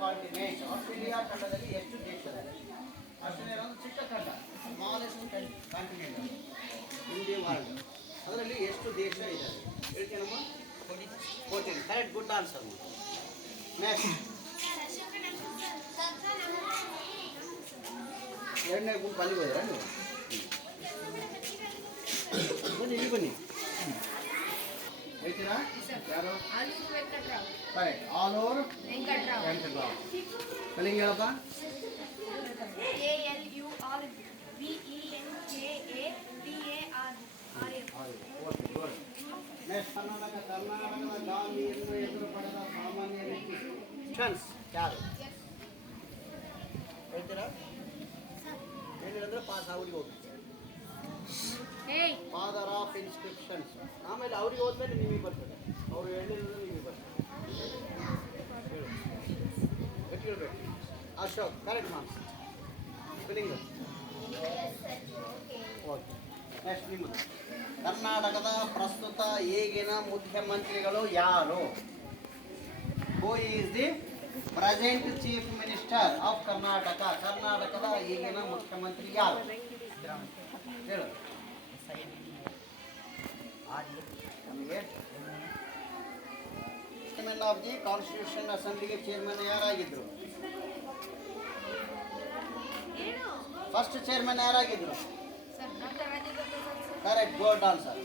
Continent? Australia ಖಂಡದಲ್ಲಿ ಎಷ್ಟು ದೇಶಗಳಿವೆ? Australia ಒಂದು ಚಿಕ್ಕ ಖಂಡ, smallest continent in the world. ಅದರಲ್ಲಿ ಎಷ್ಟು ದೇಶ ಇದೆ ಹೇಳ್ತೀನಮ್ಮ? 14. Correct, good answer. ನೆಕ್ಸ್ಟ್ ಎರಡನೇ ಗುಂಪು ಅಲ್ಲಿಗೆ ಹೋದಿರಾ ನೀವು? ಬನ್ನಿ ಇಲ್ಲಿ ಬನ್ನಿ, ಹೇಳ್ತೀರಾ ಯಾರು? ಕರೆಕ್ಟ್, ಆಲೂರು ವೆಂಕಟರಾವ್. ಸ್ಪೆಲ್ಲಿಂಗ್ ಹೇಳಪ್ಪ. ನೆಕ್ಸ್ಟ್ ಕರ್ನಾಟಕದ ಗಾಂಧಿಯನ್ನು ಎದುರು ಪಡೆದ ಸಾಮಾನ್ಯ ವ್ಯಕ್ತಿ ಯಾರು ಹೇಳ್ತೀರಾ? ಏನಿಲ್ಲಂದ್ರೆ ಪಾಸ್ ಅವ್ರಿಗೆ ಹೋಗಿ ಫಾದರ್ ಆಫ್ ಇನ್ಸ್ಕ್ರಿಪ್ಷನ್ಸ್. ಆಮೇಲೆ ಅವ್ರಿಗೆ ಹೋದ್ಮೇಲೆ ನಿಮಗೆ ಬರ್ತದೆ, ಅವರು ಹೇಳಿದ್ರೆ ನಿಮಗೆ ಬರ್ತದೆ. ಹೇಳ್ಬೇಕು. Ashok, correct marks. Spelling okay. Next ನಿಮ್ಮದು. ಕರ್ನಾಟಕದ ಪ್ರಸ್ತುತ ಈಗಿನ ಮುಖ್ಯಮಂತ್ರಿಗಳು ಯಾರು? Who is the present chief minister of Karnataka? ಕರ್ನಾಟಕದ ಈಗಿನ ಮುಖ್ಯಮಂತ್ರಿ ಯಾರು ಹೇಳು? ಚೇರ್ಮನ್ ಆಫ್ ದಿ ಕಾನ್ಸ್ಟಿಟ್ಯೂಷನ್ ಅಸೆಂಬ್ಲಿಗೆ ಚೇರ್ಮನ್ ಯಾರಾಗಿದ್ರು? ಫಸ್ಟ್ ಚೇರ್ಮನ್ ಯಾರಾಗಿದ್ರು? Correct, good answer.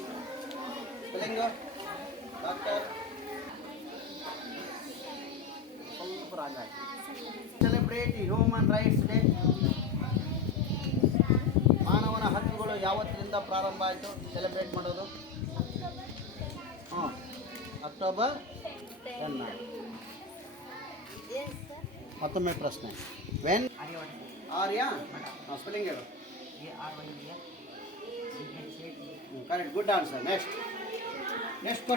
Spelling doctor ಸ್ವಲ್ಪ ರಾಂಗ್ ಆಯ್ತು. Celebrate human rights day. ಮಾನವನ ಹಕ್ಕುಗಳು ಯಾವತ್ತಿನಿಂದ ಪ್ರಾರಂಭ ಆಯಿತು ಸೆಲೆಬ್ರೇಟ್ ಮಾಡೋದು? ಅಕ್ಟೋಬರ್ 14. ಮತ್ತೊಮ್ಮೆ ಪ್ರಶ್ನೆ. ವೆನ್ ಆರ್ಯ ಸ್ಪೆಲ್ಲಿಂಗ್ ಹೇಳು. Correct, good answer. ನೆಕ್ಸ್ಟ್